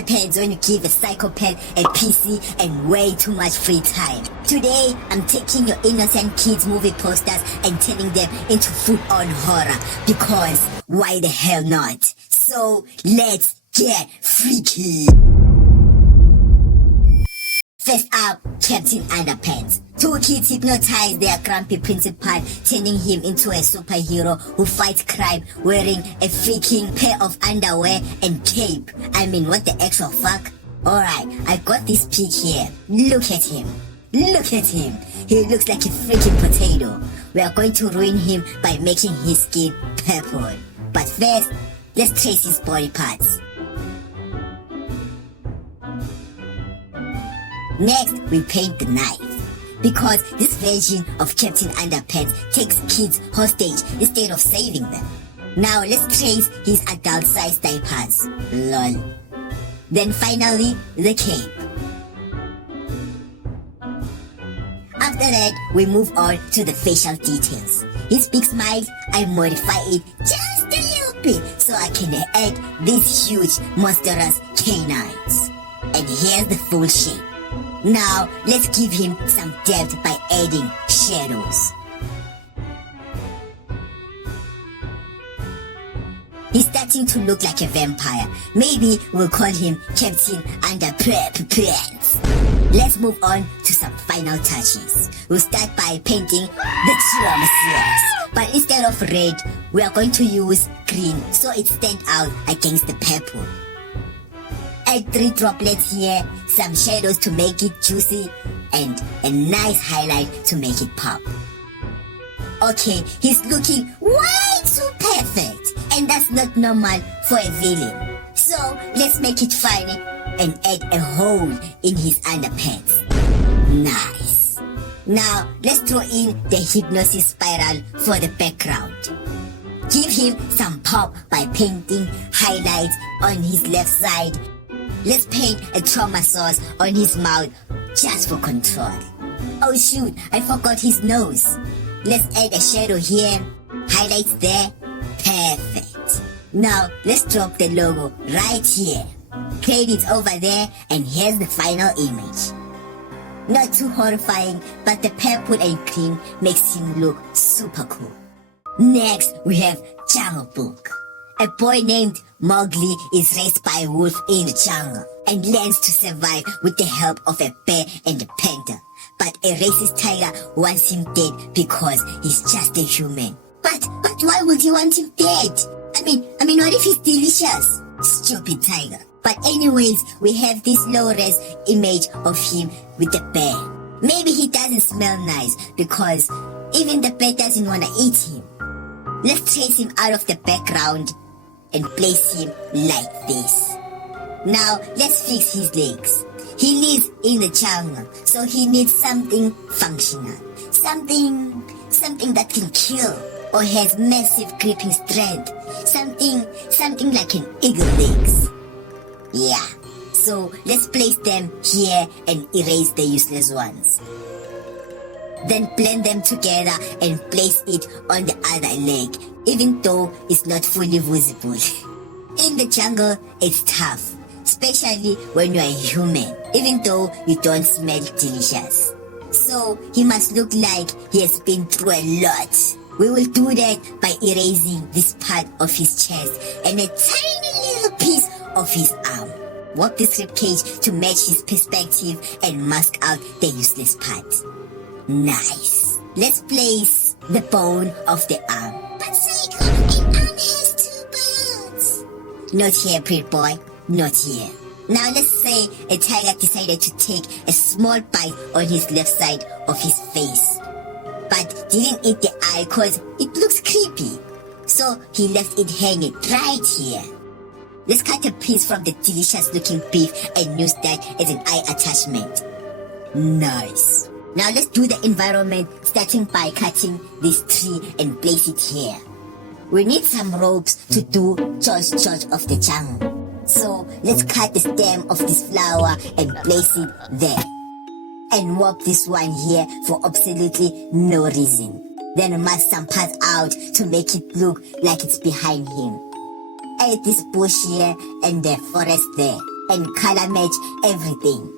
happens when you give a psychopath a PC and way too much free time. Today, I'm taking your innocent kids' movie posters and turning them into full-on horror. Because why the hell not? So, let's get freaky. First up, Captain Underpants. Two kids hypnotize their grumpy principal, turning him into a superhero who fights crime wearing a freaking pair of underwear and cape. I mean, what the actual fuck? Alright, I got this pig here. Look at him. Look at him. He looks like a freaking potato. We are going to ruin him by making his skin purple. But first, let's trace his body parts. Next, we paint the knife. Because this version of Captain Underpants takes kids hostage instead of saving them. Now let's trace his adult-sized diapers. Lol. Then finally, the cape. After that, we move on to the facial details. His big smile, I modify it just a little bit so I can add these huge monstrous canines. And here's the full shape. Now, let's give him some depth by adding shadows. He's starting to look like a vampire. Maybe we'll call him Captain Underpants. Let's move on to some final touches. We'll start by painting the tiramisu. But instead of red, we are going to use green so it stands out against the purple. Add 3 droplets here, some shadows to make it juicy, and a nice highlight to make it pop. Okay, he's looking way too perfect, and that's not normal for a villain. So, let's make it funny and add a hole in his underpants. Nice. Now, let's throw in the hypnosis spiral for the background. Give him some pop by painting highlights on his left side. Let's paint a trauma sauce on his mouth just for control. Oh shoot, I forgot his nose. Let's add a shadow here, highlights there, perfect. Now let's drop the logo right here. Credits over there, and here's the final image. Not too horrifying, but the purple and green makes him look super cool. Next we have Jungle Book. A boy named Mowgli is raised by a wolf in the jungle and learns to survive with the help of a bear and a panther. But a racist tiger wants him dead because he's just a human. But why would you want him dead? I mean, what if he's delicious? Stupid tiger. But anyways, we have this low-res image of him with the bear. Maybe he doesn't smell nice because even the bear doesn't want to eat him. Let's trace him out of the background and place him like this. Now let's fix his legs. He lives in the jungle, so he needs something functional. Something that can kill or has massive gripping strength. Something like an eagle legs. Yeah, so let's place them here and erase the useless ones. Then blend them together and place it on the other leg, even though it's not fully visible. In the jungle, it's tough, especially when you're a human, even though you don't smell delicious. So he must look like he has been through a lot. We will do that by erasing this part of his chest and a tiny little piece of his arm. Warp this ribcage to match his perspective and mask out the useless part. Nice. Let's place the bone of the arm. But Psycho, an arm has 2 bones. Not here, pretty boy. Not here. Now let's say a tiger decided to take a small bite on his left side of his face. But didn't eat the eye cause it looks creepy. So he left it hanging right here. Let's cut a piece from the delicious looking beef and use that as an eye attachment. Nice. Now let's do the environment, starting by cutting this tree and place it here. We need some ropes to do George of the jungle. So let's cut the stem of this flower and place it there. And warp this one here for absolutely no reason. Then mask some parts out to make it look like it's behind him. Add this bush here and the forest there. and color match everything.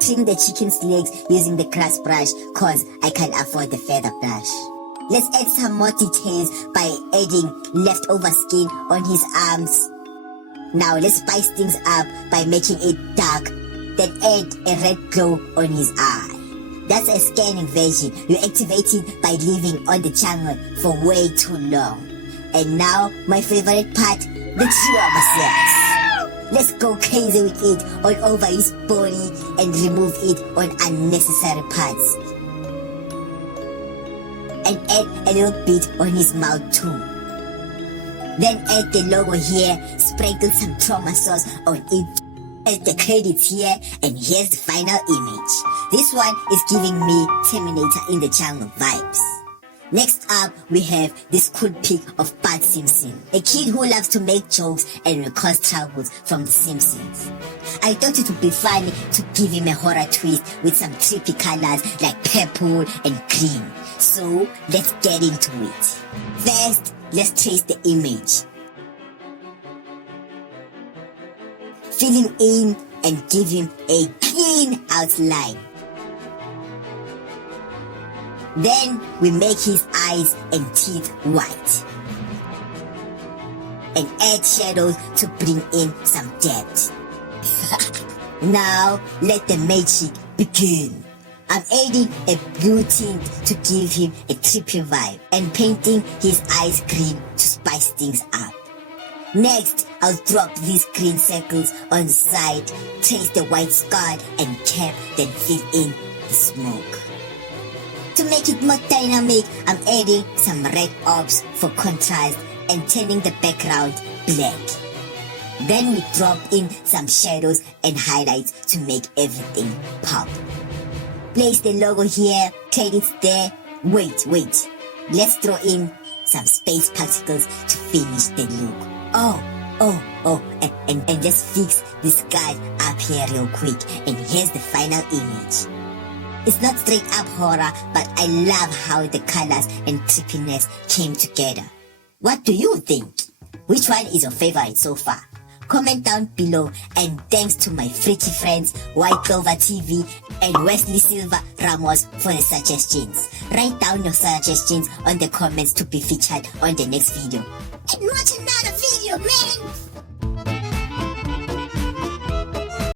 Trim the chicken's legs using the grass brush cause I can't afford the feather brush. Let's add some more details by adding leftover skin on his arms. Now let's spice things up by making it dark, then add a red glow on his eye. That's a scanning version. You activate it by leaving on the channel for way too long. And now my favorite part, the trauma cells. Let's go crazy with it all over his body and remove it on unnecessary parts. And add a little bit on his mouth too. Then add the logo here, sprinkle some trauma sauce on it. Add the credits here, and here's the final image. This one is giving me Terminator in the jungle vibes. Next up, we have this cool pic of Bart Simpson, a kid who loves to make jokes and will cause troubles from the Simpsons. I thought it would be funny to give him a horror twist with some trippy colors like purple and green. So let's get into it. First, let's trace the image. Fill him in and give him a clean outline. Then we make his eyes and teeth white. And add shadows to bring in some depth. Now let the magic begin. I'm adding a blue tint to give him a trippy vibe and painting his eyes green to spice things up. Next, I'll drop these green circles on the side, trace the white scar and cap, then fill in the smoke. To make it more dynamic, I'm adding some red orbs for contrast and turning the background black. Then we drop in some shadows and highlights to make everything pop. Place the logo here, credits there. Wait. Let's throw in some space particles to finish the look. And let's fix this guy up here real quick. And here's the final image. It's not straight up horror, but I love how the colors and trippiness came together. What do you think? Which one is your favorite so far? Comment down below, and thanks to my freaky friends White Clover TV and Wesley Silva Ramos for the suggestions. Write down your suggestions on the comments to be featured on the next video. And watch another video, man!